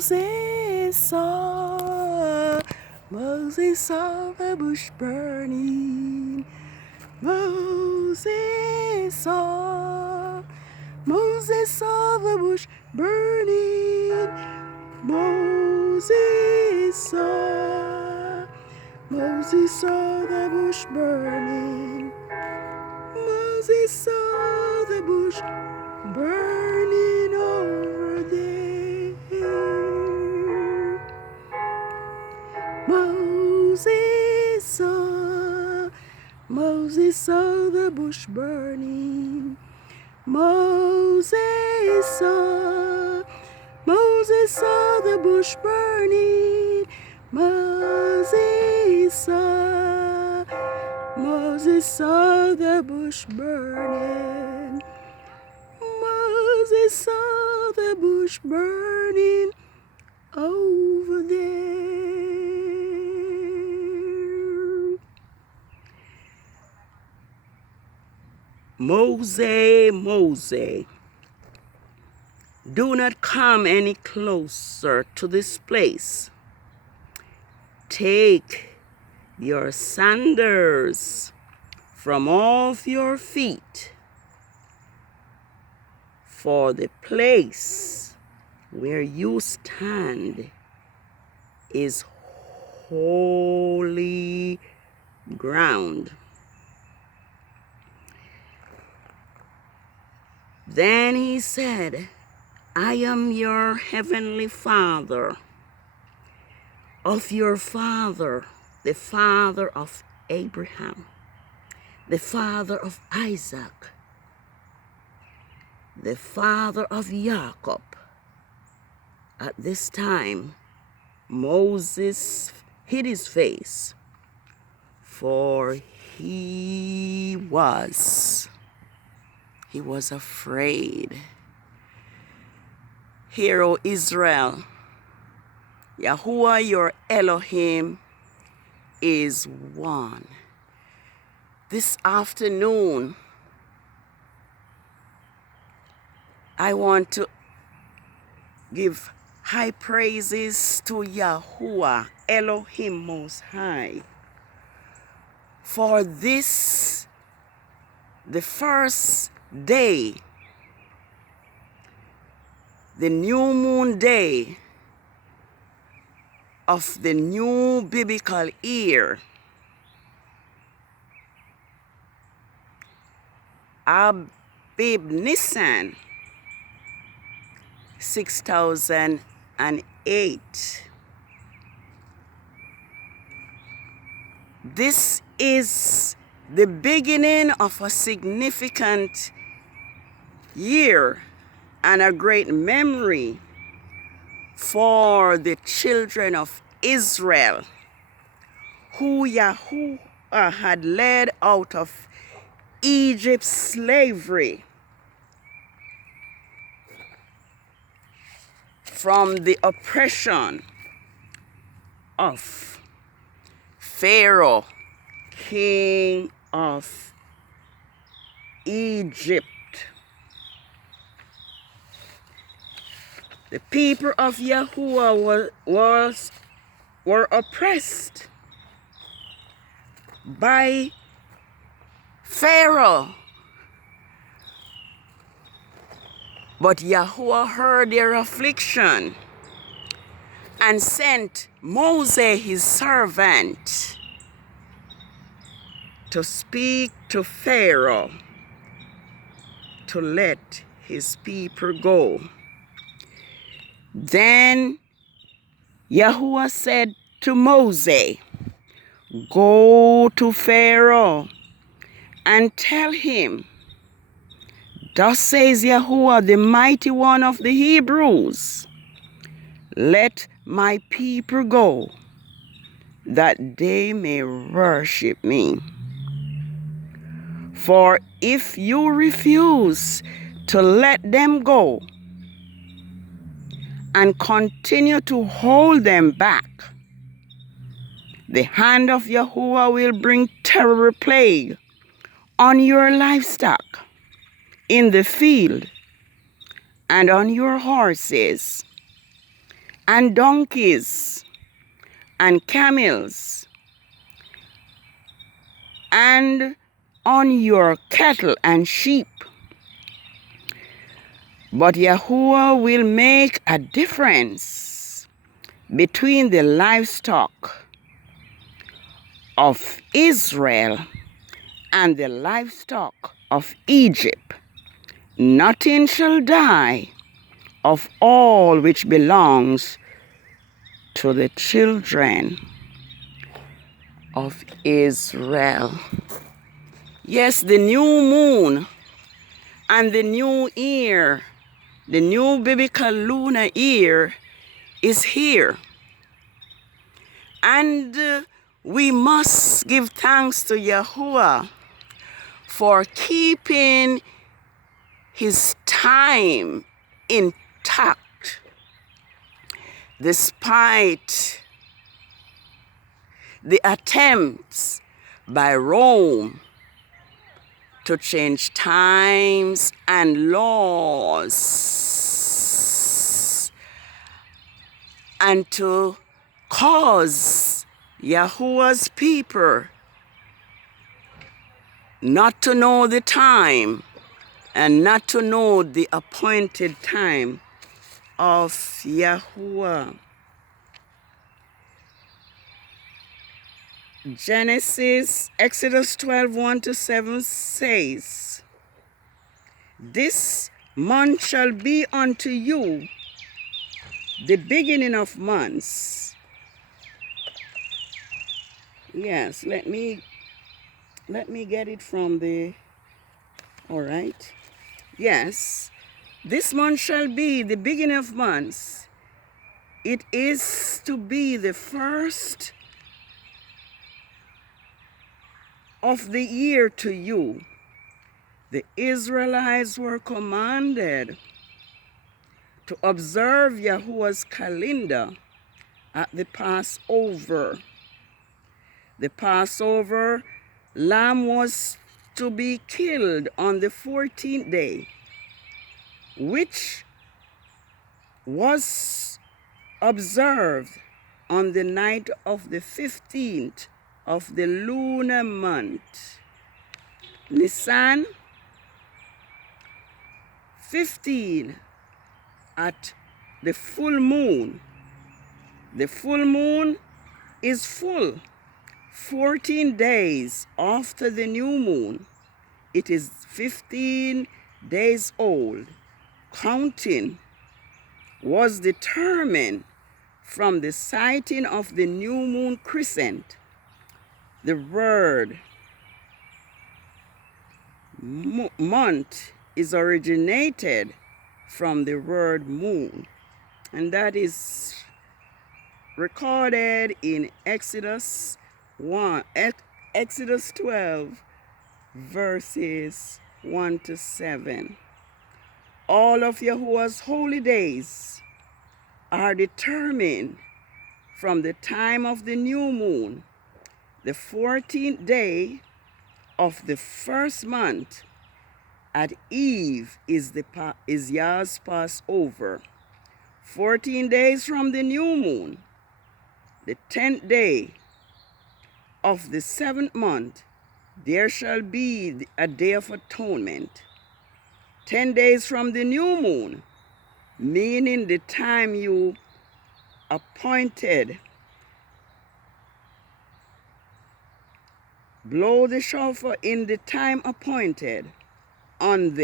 Moses saw the bush burning. Moses saw the bush burning. Moses saw the bush burning. Moses saw the bush burning over there. Moses saw the bush burning. Moses saw the bush burning. Moses saw the bush burning. Moses saw the bush burning over there. Moses, do not come any closer to this place. Take your sandals from off your feet, for the place where you stand is holy ground. Then he said, I am your heavenly Father, of your father, the father of Abraham, the father of Isaac, the father of Jacob. At this time, Moses hid his face, for he was afraid. Hear, O Israel, Yahuwah your Elohim is one. This afternoon, I want to give high praises to Yahuwah Elohim Most High for this, the first day, the new moon day of the new biblical year, Abib Nisan 6008. This is the beginning of a significant year and a great memory for the children of Israel, who Yahuwah had led out of Egypt's slavery, from the oppression of Pharaoh, king of Egypt. The people of Yahuwah were oppressed by Pharaoh. But Yahuwah heard their affliction and sent Moses, his servant, to speak to Pharaoh to let his people go. Then Yahuwah said to Moses, go to Pharaoh and tell him, thus says Yahuwah, the mighty one of the Hebrews, let my people go, that they may worship me. For if you refuse to let them go and continue to hold them back, the hand of Yahuwah will bring terrible plague on your livestock in the field and on your horses and donkeys and camels, and on your cattle and sheep. But Yahuwah will make a difference between the livestock of Israel and the livestock of Egypt. Nothing shall die of all which belongs to the children of Israel. Yes, the new moon and the new year, the new biblical lunar year is here. And we must give thanks to Yahuwah for keeping his time intact despite the attempts by Rome to change times and laws and to cause Yahuwah's people not to know the time and not to know the appointed time of Yahuwah. Exodus 12, 1-7 says, "This month shall be unto you the beginning of months." Yes, let me get it from the, all right. Yes, this month shall be the beginning of months. It is to be the first of the year to you. The Israelites were commanded to observe Yahuwah's calendar at the Passover. The Passover lamb was to be killed on the 14th day, which was observed on the night of the 15th of the lunar month, Nisan 15, at the full moon. The full moon is full 14 days after the new moon. It is 15 days old. Counting was determined from the sighting of the new moon crescent. The word month is originated from the word moon, and that is recorded in Exodus 12, verses 1-7. All of Yahuwah's holy days are determined from the time of the new moon. The 14th day of the first month at eve is Yah's Passover. 14 days from the new moon, the 10th day of the 7th month, there shall be a day of atonement. 10 days from the new moon, meaning the time you appointed, blow the shofar in the time appointed on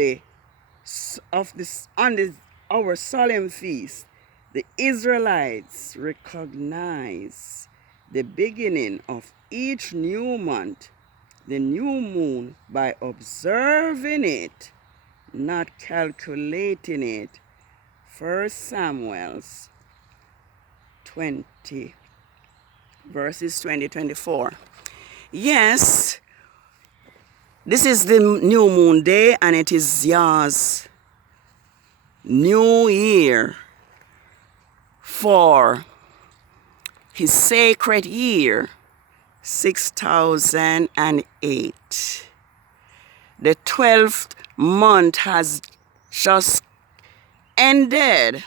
our solemn feast. The Israelites recognize the beginning of each new month, the new moon, by observing it, not calculating it. 1 Samuel 20, verses 20-24. Yes, this is the new moon day, and it is Yah's new year for his sacred year, 6008. The 12th month has just ended,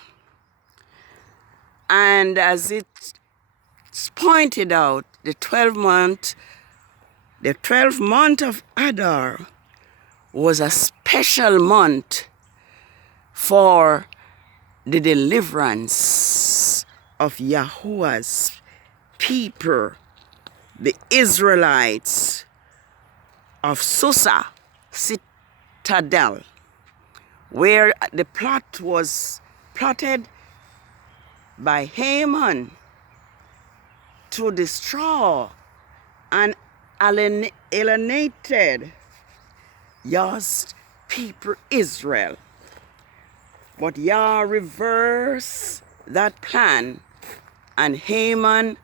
and And as it's pointed out, the 12th month of Adar was a special month for the deliverance of Yahuwah's people, the Israelites of Susa citadel, where the plot was plotted by Haman to destroy and alienated Yah's people Israel. But Yah reversed that plan, and Haman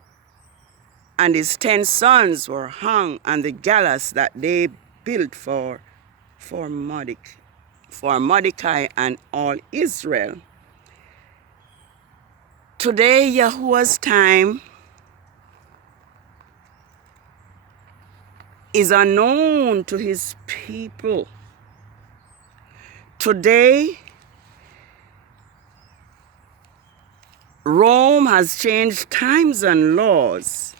and his 10 sons were hung on the gallows that they built for Mordecai and all Israel. Today, Yahuwah's time is unknown to his people. Today, Rome has changed times and laws,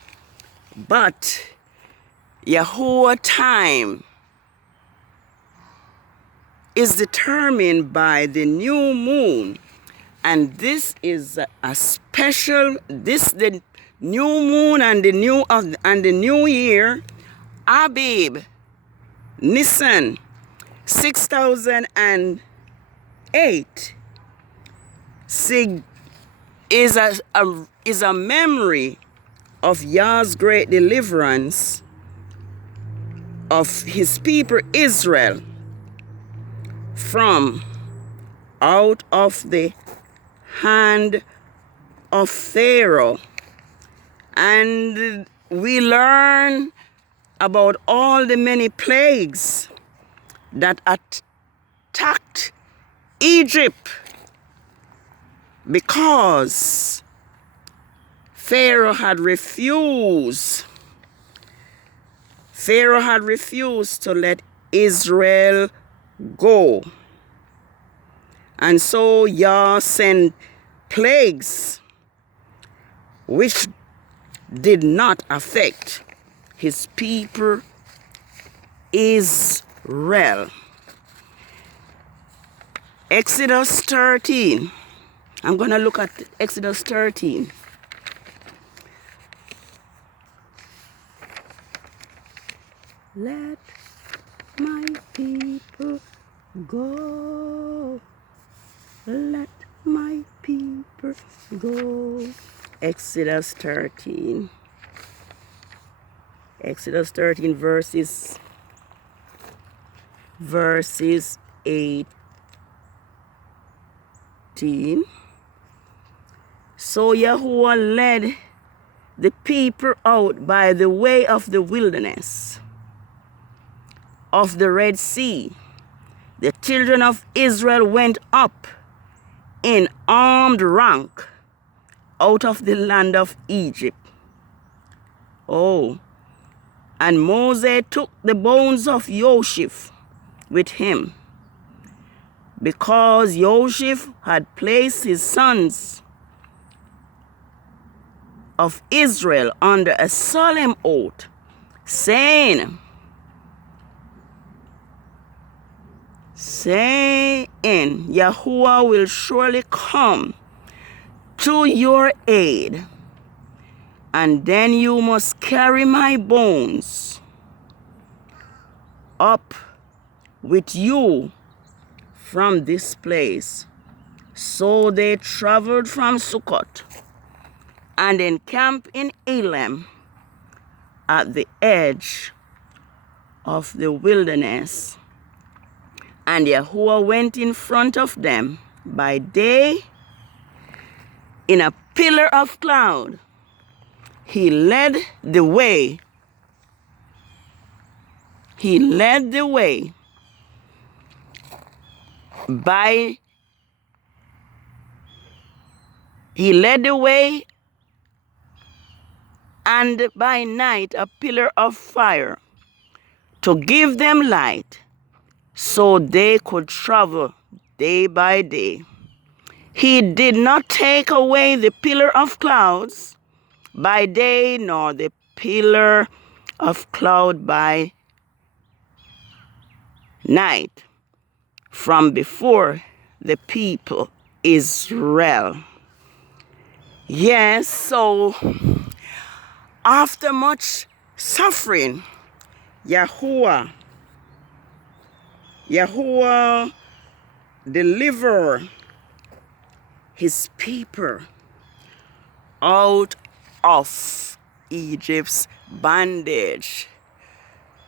but Yahuwah time is determined by the new moon, and this is a special. The new moon and the new year, Abib, Nisan, 6008, is a memory of Yah's great deliverance of his people Israel from out of the hand of Pharaoh. And we learn about all the many plagues that attacked Egypt because Pharaoh had refused to let Israel go. And so Yah sent plagues which did not affect his people Israel. Exodus 13. I'm going to look at Exodus 13. Let my people go. Let my people go. Exodus 13. Exodus 13 verses 18. So Yahuwah led the people out by the way of the wilderness of the Red Sea. The children of Israel went up in armed rank out of the land of Egypt. And Moses took the bones of Joseph with him, because Joseph had placed his sons of Israel under a solemn oath, saying, Yahuwah will surely come to your aid, and then you must carry my bones up with you from this place. So they traveled from Sukkot and encamped in Elim at the edge of the wilderness. And Yahuwah went in front of them by day in a pillar of cloud. He led the way. He led the way and by night a pillar of fire to give them light, so they could travel day by day. He did not take away the pillar of clouds by day, nor the pillar of cloud by night from before the people Israel. Yes, so after much suffering, Yahuwah deliver his people out of Egypt's bondage.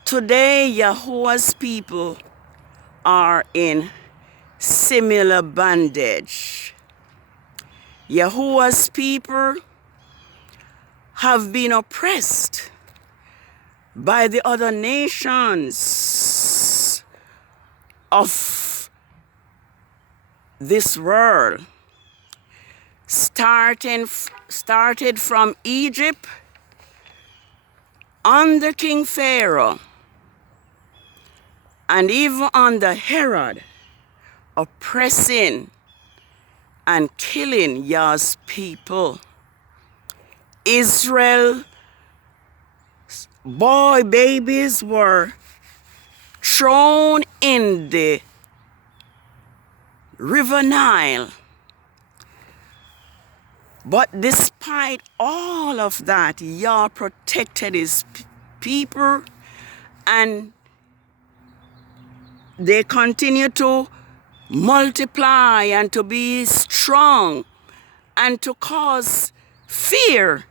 Today, Yahuwah's people are in similar bondage. Yahuwah's people have been oppressed by the other nations of this world, started from Egypt under King Pharaoh and even under Herod, oppressing and killing Yah's people. Israel boy babies were thrown in the river Nile. But despite all of that, Yah protected his people, and they continue to multiply and to be strong and to cause fear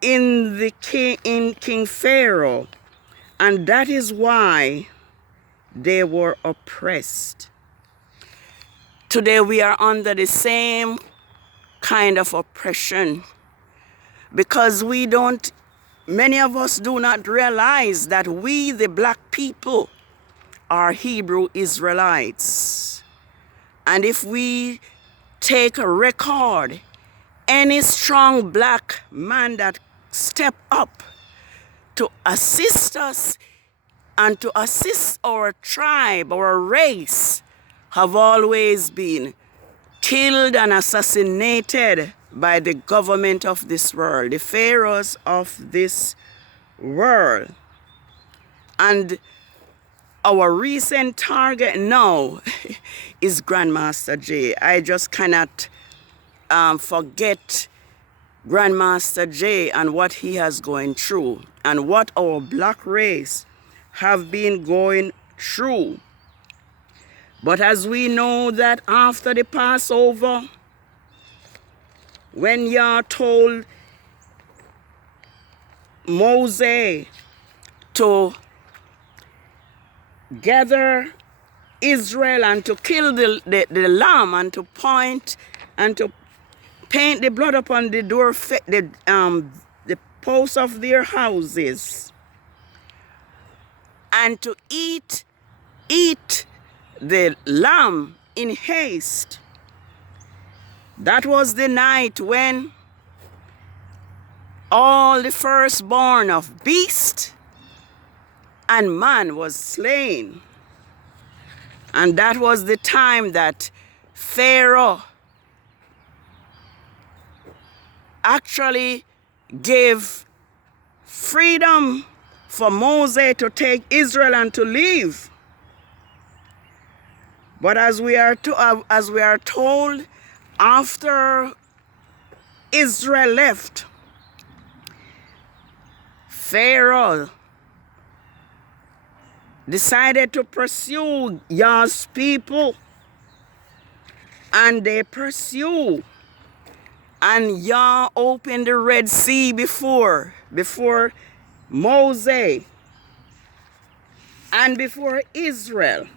in King Pharaoh. And that is why they were oppressed. Today we are under the same kind of oppression because many of us do not realize that we, the black people, are Hebrew Israelites. And if we take a record, any strong black man that step up to assist us and to assist our tribe, our race, have always been killed and assassinated by the government of this world, the pharaohs of this world. And our recent target now is Grandmaster J. I just cannot forget Grandmaster J and what he has going through and what our black race have been going through. But as we know that after the Passover, when Yah told Moses to gather Israel and to kill the lamb and to point and to paint the blood upon the door, the posts of their houses, and to eat the lamb in haste. That was the night when all the firstborn of beast and man was slain. And that was the time that Pharaoh actually gave freedom for Moses to take Israel and to leave. But as we are told, after Israel left, Pharaoh decided to pursue Yah's people, and they pursue, and Yah opened the Red Sea before Moses and before Israel.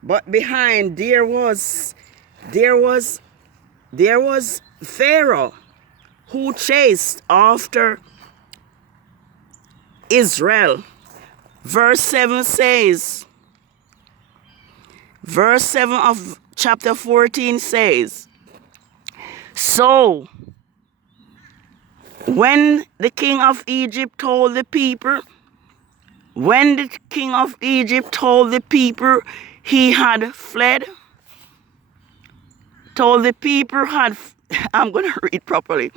But behind there was Pharaoh who chased after Israel. Verse 7 of chapter 14 says, so when the king of Egypt told the people, he had fled, told the people I'm going to read properly.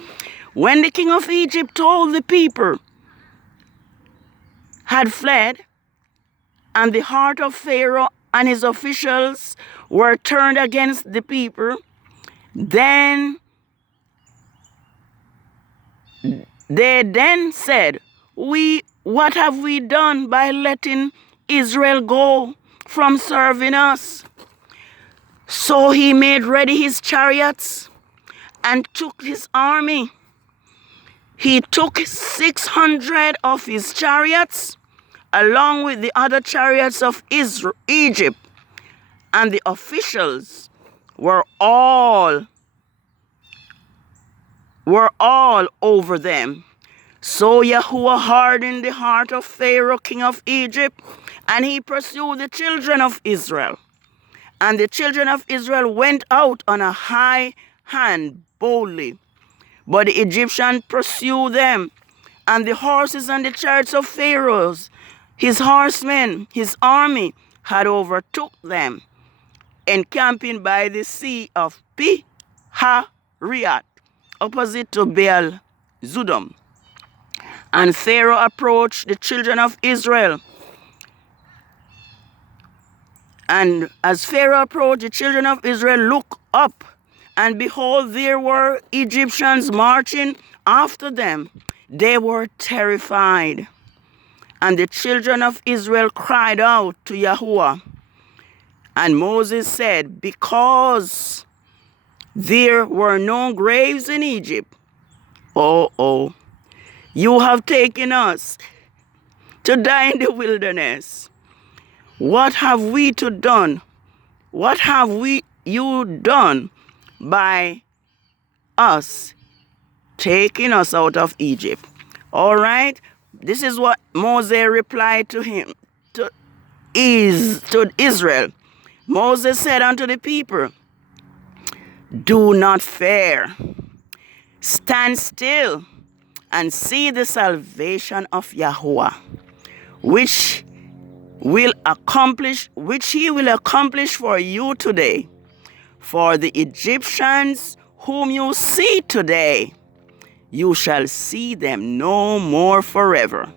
When the king of Egypt told the people had fled, and the heart of Pharaoh and his officials were turned against the people, then they then said, what have we done by letting Israel go from serving us? So he made ready his chariots and took his army. He took 600 of his chariots along with the other chariots of Egypt, and the officials were all over them. So Yahuwah hardened the heart of Pharaoh, king of Egypt, and he pursued the children of Israel. And the children of Israel went out on a high hand boldly. But the Egyptians pursued them, and the horses and the chariots of Pharaoh, his horsemen, his army, had overtook them, encamping by the sea of Pi-Hahiroth, opposite to Baal Zudom. And Pharaoh approached the children of Israel. And as Pharaoh approached, the children of Israel looked up, and behold, there were Egyptians marching after them. They were terrified. And the children of Israel cried out to Yahuwah. And Moses said, because there were no graves in Egypt, you have taken us to die in the wilderness. What have we done? What have you done by us taking us out of Egypt? All right. This is what Moses replied to him, to Israel. Moses said unto the people, do not fear. Stand still and see the salvation of Yahuwah, which he will accomplish for you today. For the Egyptians whom you see today, you shall see them no more forever.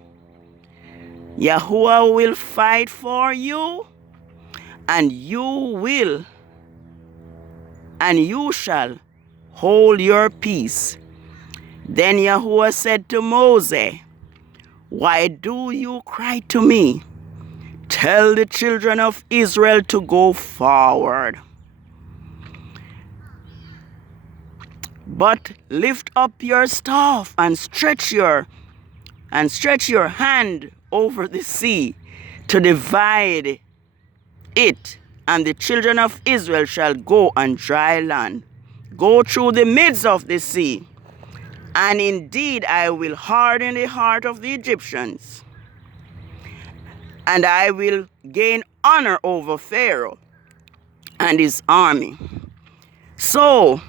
Yahuwah will fight for you, and you shall hold your peace. Then Yahuwah said to Moses, why do you cry to me? Tell the children of Israel to go forward. But lift up your staff and stretch your hand over the sea to divide it, and the children of Israel shall go on dry land, go through the midst of the sea. And indeed I will harden the heart of the Egyptians, and I will gain honor over Pharaoh and his army. So,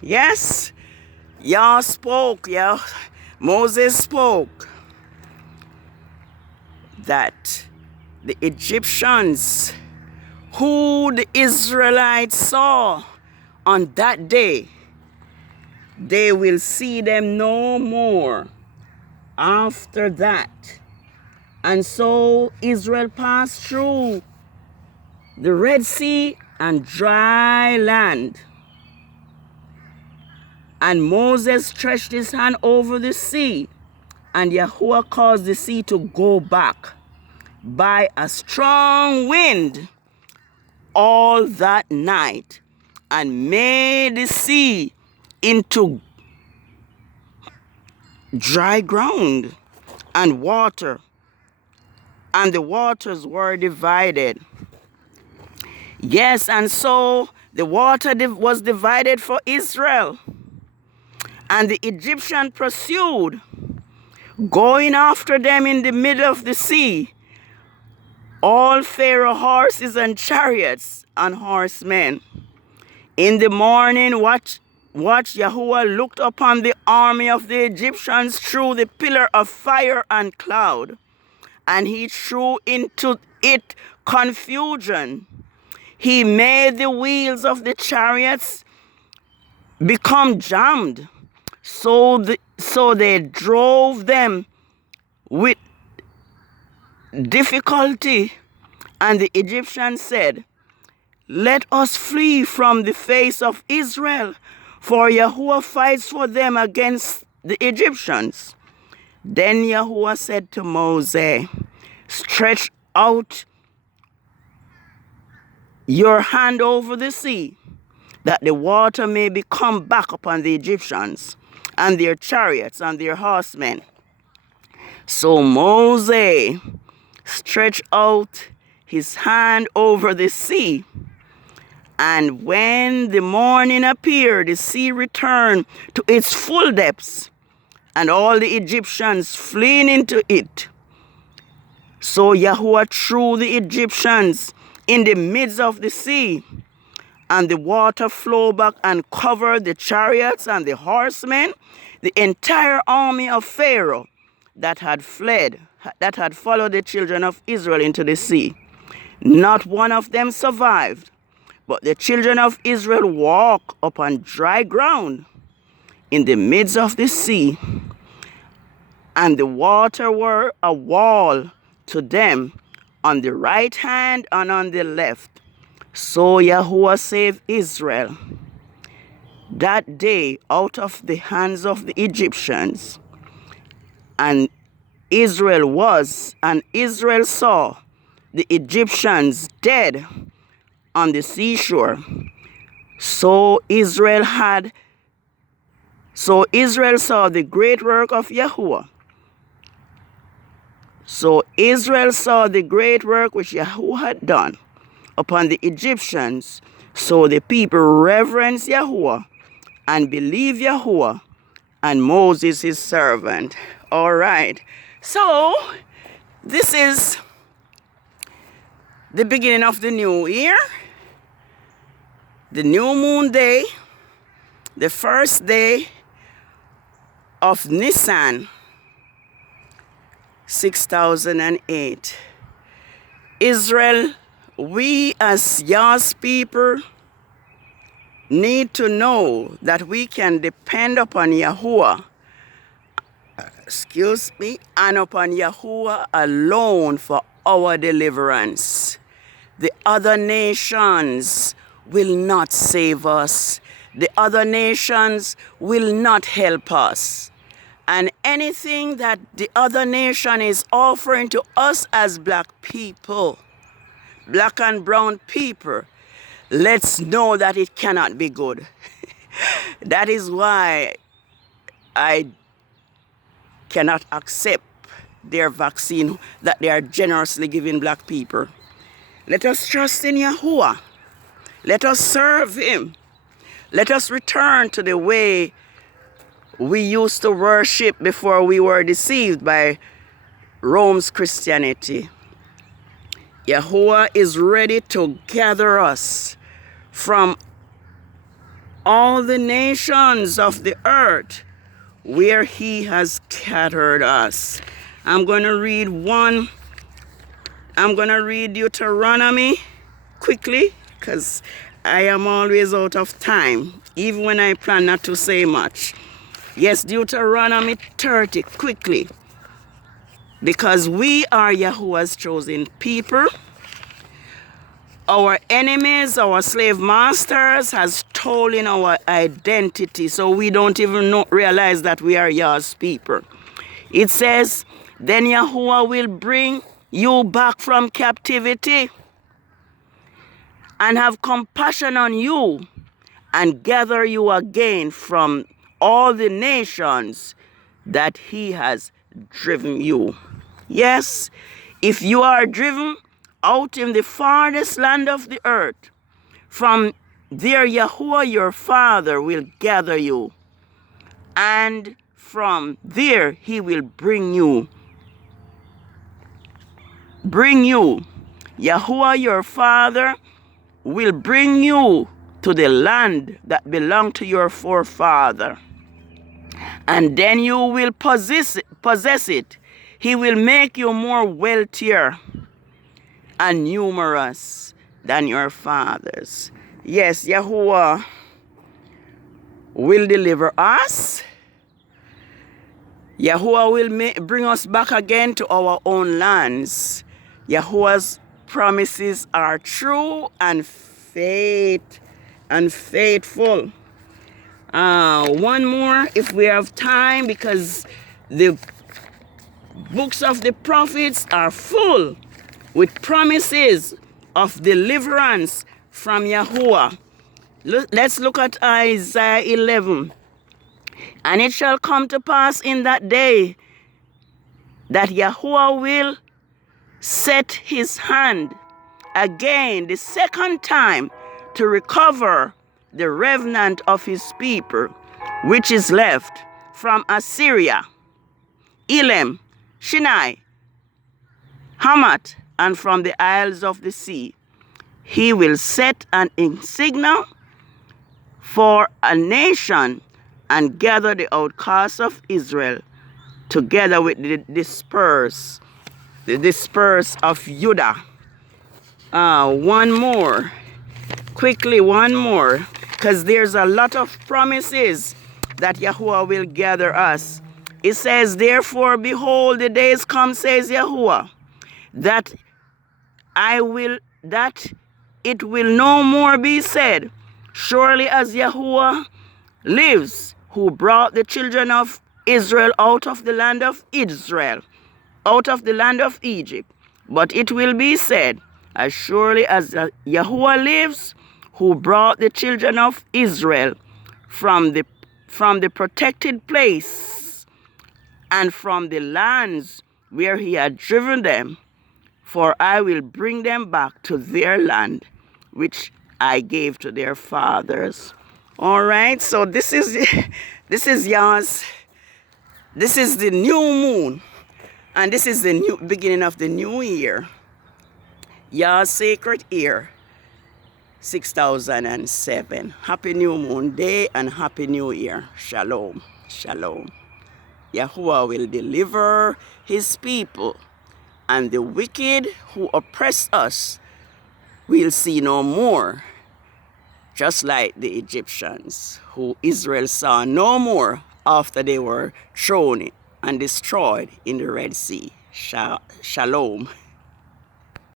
yes, Moses spoke that the Egyptians who the Israelites saw on that day, they will see them no more after that. And so Israel passed through the Red Sea and dry land. And Moses stretched his hand over the sea, and Yahuwah caused the sea to go back by a strong wind all that night, and made the sea into dry ground and water, and the waters were divided. Yes, and so the water was divided for Israel, and the Egyptian pursued, going after them in the middle of the sea, all Pharaoh horses and chariots and horsemen. In the morning watch Yahuwah looked upon the army of the Egyptians through the pillar of fire and cloud, and he threw into it confusion. He made the wheels of the chariots become jammed, so they drove them with difficulty. And the Egyptians said, "Let us flee from the face of Israel, for Yahuwah fights for them against the Egyptians." Then Yahuwah said to Moses, "Stretch out your hand over the sea, that the water may become back upon the Egyptians, and their chariots, and their horsemen." So Moses stretched out his hand over the sea, and when the morning appeared, the sea returned to its full depths, and all the Egyptians fleeing into it. So Yahuwah threw the Egyptians in the midst of the sea, and the water flowed back and covered the chariots and the horsemen, the entire army of Pharaoh that had followed the children of Israel into the sea. Not one of them survived, but the children of Israel walked upon dry ground in the midst of the sea, and the water were a wall to them on the right hand and on the left. So Yahuwah saved Israel that day out of the hands of the Egyptians. And Israel saw the Egyptians dead on the seashore. So Israel saw the great work of Yahuwah. So Israel saw the great work which Yahuwah had done upon the Egyptians. So the people reverenced Yahuwah and believed Yahuwah and Moses his servant. All right. So this is the beginning of the new year, the new moon day, the first day of Nisan, 6008. Israel, we as Yah's people need to know that we can depend upon Yahuwah, and upon Yahuwah alone for our deliverance. The other nations will not save us. The other nations will not help us. And anything that the other nation is offering to us as black people, black and brown people, let's know that it cannot be good. That is why I cannot accept their vaccine that they are generously giving black people. Let us trust in Yahuwah. Let us serve him. Let us return to the way we used to worship before we were deceived by Rome's Christianity. Yahuwah is ready to gather us from all the nations of the earth where he has scattered us. I'm going to read Deuteronomy quickly, because I am always out of time, even when I plan not to say much. Yes, Deuteronomy 30, quickly. Because we are Yahuwah's chosen people. Our enemies, our slave masters, has stolen our identity, so we don't even realize that we are Yah's people. It says, then Yahuwah will bring you back from captivity and have compassion on you and gather you again from all the nations that he has driven you. Yes, if you are driven out in the farthest land of the earth, from there Yahuwah your Father will gather you, and from there he will bring you. Yahuwah your Father will bring you to the land that belonged to your forefather, and then you will possess it. He will make you more wealthier and numerous than your fathers. Yes, Yahuwah will deliver us. Yahuwah will bring us back again to our own lands. Yahuwah's promises are true and faithful. One more if we have time, because the books of the prophets are full with promises of deliverance from Yahuwah. Let's look at Isaiah 11. And it shall come to pass in that day that Yahuwah will set his hand again the second time to recover the remnant of his people, which is left from Assyria, Elam, Shinar, Hamath, and from the isles of the sea. He will set an insignia for a nation and gather the outcasts of Israel together with the dispersed of Judah. One more, quickly, one more, because there's a lot of promises that Yahuwah will gather us. It says, therefore, behold, the days come, says Yahuwah, that it will no more be said, surely as Yahuwah lives, who brought the children of Israel out of the land of Israel, out of the land of Egypt. But it will be said, as surely as Yahuwah lives, who brought the children of Israel from the protected place and from the lands where he had driven them, for I will bring them back to their land, which I gave to their fathers. All right, so this is yours. This is the new moon, and this is the new beginning of the new year. Yah's sacred year, 6007. Happy new moon day and happy new year. Shalom, shalom. Yahuwah will deliver his people, and the wicked who oppress us will see no more. Just like the Egyptians, who Israel saw no more after they were thrown and destroyed in the Red Sea. Shalom.